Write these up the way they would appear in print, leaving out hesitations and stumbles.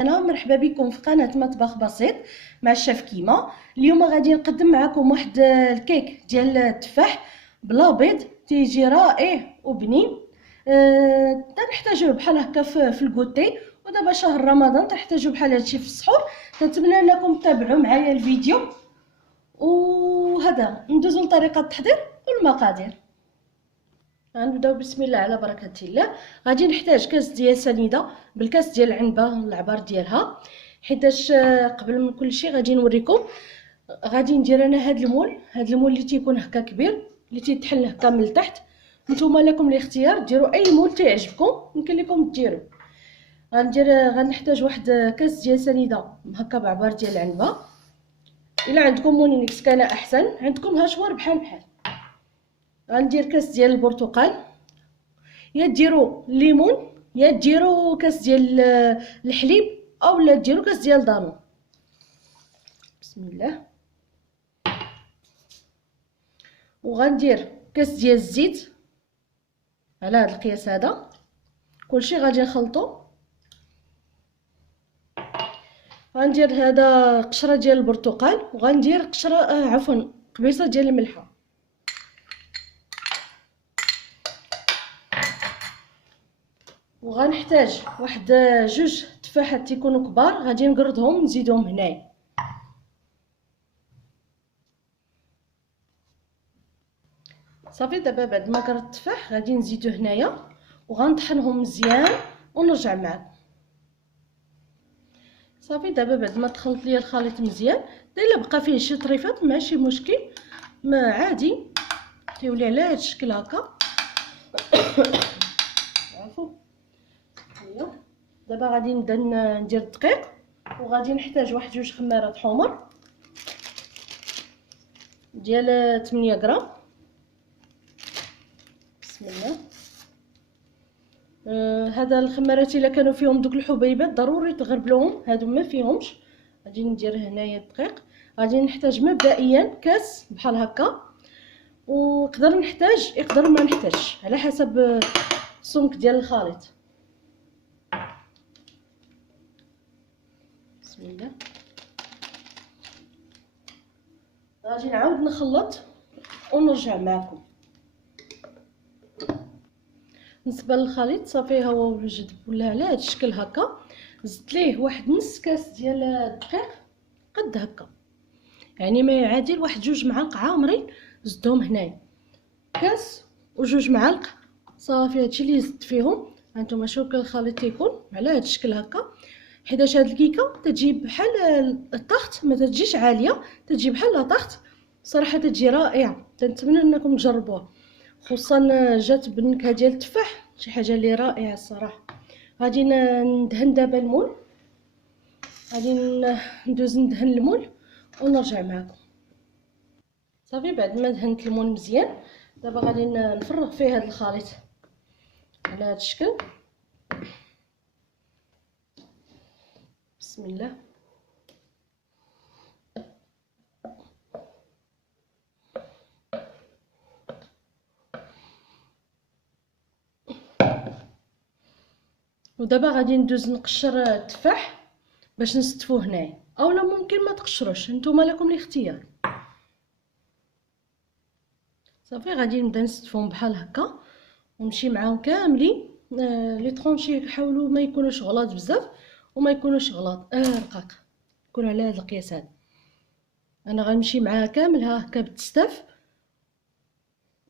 انا مرحبا بكم في قناه مطبخ بسيط مع الشيف كيما. اليوم غادي نقدم معكم واحد الكيك ديال التفاح بلا بيض، تيجي رائع وبنين. تنحتاجوه بحال هكا في الكوتي، ودابا شهر رمضان تحتاجوا بحال هادشي في السحور. كنتمنى انكم تتابعوا معايا الفيديو، وهذا ندوزو لطريقه التحضير والمقادير. غنبداو بسم الله على بركه الله. غادي نحتاج كاس ديال سنيده بالكاس ديال العنبه العبار ديالها، حيتاش قبل من كل شيء غادي نوريكم. غادي ندير انا هاد المول اللي تيكون هكا كبير، اللي تيتحل هكا من التحت. نتوما لكم الاختيار، ديروا اي مول تيعجبكم يمكن لكم ديروا. غنحتاج واحد كاس ديال سنيده هكا بعبار ديال العنبه. الا عندكم مونينكس كان احسن، عندكم هاشوار بحال. غندير كاس ديال البرتقال، يا ديروا الليمون يا ديروا كاس ديال الحليب، اولا ديروا كاس ديال دانون. بسم الله. وغندير كاس ديال الزيت على هذا القياس هذا. كلشي غادي نخلطو. غندير هذا قشره ديال البرتقال، وغندير قشره عفوا قبيصه ديال الملحه. وغنحتاج واحد جوج تفاحات تيكونوا كبار، غادي نقرضهم نزيدهم هنايا. صافي. دابا بعد ما قرضت التفاح غادي نزيدو هنايا وغنطحنهم مزيان ونرجع معكم. صافي. دابا بعد ما دخلت ليا الخليط مزيان، الا بقى فيه شي طريفات ماشي مشكل، ما عادي تيولي على هذا الشكل هكا. عفوا. دابا غادي نبدا ندير الدقيق، وغادي نحتاج واحد جوج خمارات حمر ديال 8 غرام. بسم الله. هذا الخمارات الا كانوا فيهم دوك الحبيبات ضروري تغربلوهم، هادو ما فيهمش. غادي ندير هنايا الدقيق. غادي نحتاج مبدئيا كاس بحال هكا، ويقدر نحتاج يقدر ما نحتاجش على حسب السمك ديال الخليط. بسم الله. غادي نعاود نخلط ونرجع معكم. بالنسبه للخليط صافي هو وجد ولا على هذا الشكل هكا. زدت ليه واحد نص كاس ديال الدقيق قد هكا، يعني ما يعادل واحد جوج معالق عامرين زدتهم هنايا. كاس وجوج معالق صافي. هادشي اللي زدت فيهم. هانتوما شوفوا الخليط تيكون على هذا الشكل هكا، حيتاش هاد الكيكه تجي بحال الطاخت، ما تجيش عاليه، تجي بحال لا طاخت. صراحه تجي رائعه، تنتمنى انكم تجربوها، خصوصا جات بالنكهه ديال التفاح، شي حاجه اللي رائعه الصراحه. غادي ندهن دابا المول، غادي ندوز ندهن المول ونرجع معكم. صافي. بعد ما دهنت المول مزيان، دابا غادي نفرغ فيه هذا الخليط على هذا الشكل. بسم الله. ودابا غادي ندوز نقشر التفاح باش نستفوه هنايا، اولا ممكن ما تقشروش، نتوما لكم الاختيار. صافي. غادي نبدا نستفهم بحال هكا ونمشي معاهم كاملين. لي طرونشي حاولوا ما يكونوش غلاظ بزاف وما يكونوش غلاظ رقاق، يكون على هذا القياس هذا. انا غنمشي معاها كاملها هكا بالتستاف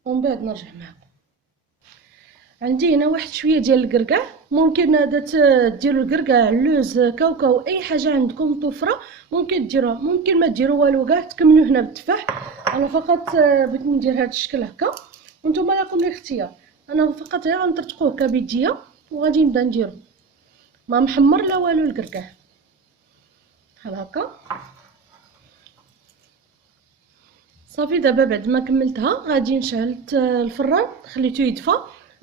ومن بعد نرجع معكم. عندي هنا واحد شويه ديال الكركاع، ممكن هذا ديروا الكركاع، اللوز، كاوكاو، اي حاجه عندكم طفره ممكن ديروها، ممكن ما ديروا والو كاع تكملوا هنا بالتفاح. انا فقط بغيت ندير هذا الشكل هكا، وانتم لكم الاختيار. انا فقط غير غنطرطقوه كبيديه وغادي نبدا نديرو ما محمر لا والو الكركاع بحال هكا. صافي. دابا بعد ما كملتها غادي نشعل الفران، خليته يدفى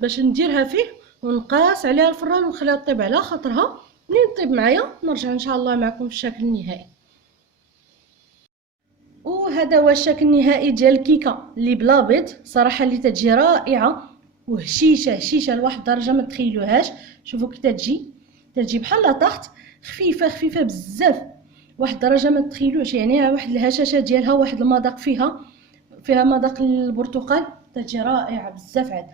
باش نديرها فيه ونقاس عليها الفران ونخليها طيب على خاطرها. منين طيب معايا نرجع ان شاء الله معكم في الشكل النهائي. وهذا هو الشكل النهائي ديال الكيكه اللي بلا بيض، صراحه اللي تجي رائعه وهشيشه لواحد الدرجه ما تخيلوهاش. شوفوا كي تجي بحال لا طاخت، خفيفه خفيفه بزاف، واحد الدرجه ما تتخيلوش. يعني واحد الهشاشه ديالها، واحد المذاق فيها مذاق البرتقال، تجي رائعه بزاف. عاد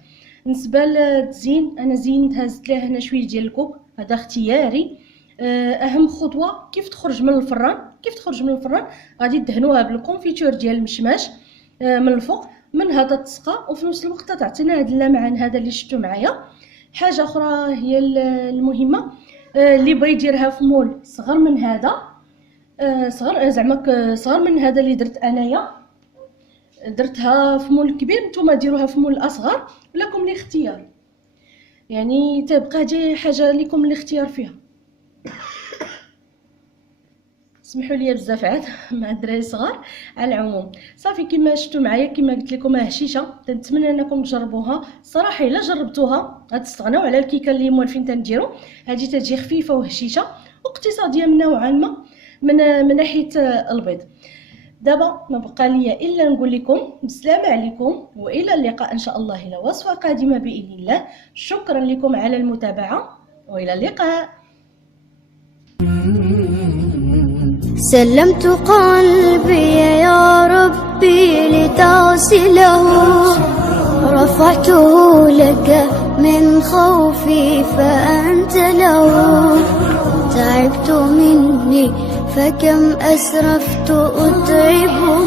بالنسبه للتزيين، انا زينتها، زدت لها هنا شويه ديال الكوك، هذا اختياري. اهم خطوه كيف تخرج من الفران، غادي دهنوها بالكونفيتور ديال المشماش من الفوق، من هذا تسقى، وفي نفس الوقت تعطينا هذا اللمعان هذا اللي شفتوا معايا. حاجه اخرى هي المهمه، اللي بغى يديرها في مول صغر من هذا، صغر من هذا اللي درت انايا، درتها في مول كبير، نتوما ديروها في مول اصغر، لكم الاختيار. يعني تبقى دي حاجه لكم الاختيار فيها. سمحوا لي بزاف عاد مع الدراري الصغار. على العموم صافي، كما شفتوا معايا، كما قلت لكم هشيشه، تنتمنى انكم تجربوها. صراحه الا جربتوها غتستغناو على الكيكه اللي موالفين تنديرو. هذه تجي خفيفه وهشيشه واقتصاديه من نوعا ما من ناحيه البيض. دابا ما بقى لي الا نقول لكم بسلامه عليكم، والى اللقاء ان شاء الله الى وصفه قادمه باذن الله. شكرا لكم على المتابعه، والى اللقاء. سلمت قلبي يا ربي لتغسله، رفعته لك من خوفي فأنت له. تعبت مني فكم أسرفت أتعبه.